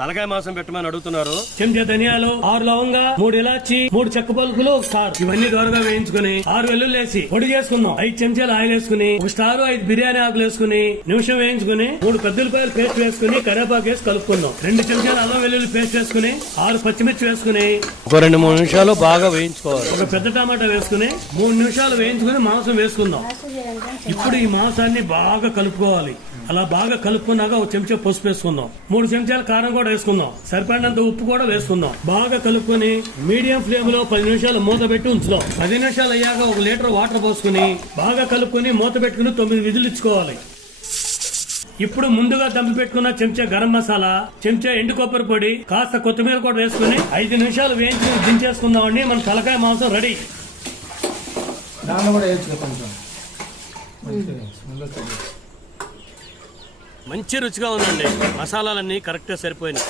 తలకాయ మాంసం పెట్టమని అడుగుతున్నారు. చెంచా ధనియాలు, 6 లవంగా, 3 ఇలాచి, 3 చెక్క పలుకులు, 1 స్టార్. ఇవన్నీ దోరగా వేయించుకుని 6 వెల్లుల్లి వేసి పొడి చేసుకుందాం. 5 చెంచాలు ఆయిల్ వేసుకుని 1 స్టార్, 5 బిర్యానీ ఆకులు వేసుకుని నిమిషం వేయించుకుని 3 పెద్ద ఉల్లిపాయలు పేస్ట్ వేసుకుని కరివేపాకు వేసి కలుపుకుందాం. 2 చెంచాలు అల్లం వెల్లుల్లి పేస్ట్ వేసుకుని 6 పచ్చిమిర్చి వేసుకుని ఒక 2-3 నిమిషాలు బాగా వేయించుకోవాలి. ఒక పెద్ద టమాటా వేసుకుని 3 నిమిషాలు వేయించుకుని మాంసం వేసుకుందాం. ఇప్పుడు ఈ మాంసాన్ని బాగా కలుపుకోవాలి. అలా బాగా కలుపుకున్నాక 1 చెంచా పసుపు వేసుకుందాం. 3 చెంచాలు కారం కూడా వేసుకుందాం. సరిపడినంత ఉప్పు కూడా వేసుకుందాం. బాగా కలుపుకొని మీడియం ఫ్లేమ్ లో 10 నిమిషాలు మూత పెట్టి ఉంచుదాం. 10 నిమిషాలు అయ్యాక 1 లీటర్ వాటర్ పోసుకుని బాగా కలుపుకొని మూత పెట్టుకుని 9 విధులు ఇచ్చుకోవాలి. ఇప్పుడు ముందుగా దంపి పెట్టుకున్న చెంచా గరం మసాలా, చెంచా ఎండు కొబ్బరి పొడి, కాస్త కొత్తిమీర కూడా వేసుకుని 5 నిమిషాలు వేయించి దించేసుకుందామండి. మన తలకాయ మాంసం రెడీ. మంచి రుచిగా ఉందండి. మసాలాలన్నీ కరెక్ట్ గా సరిపోయినాయి.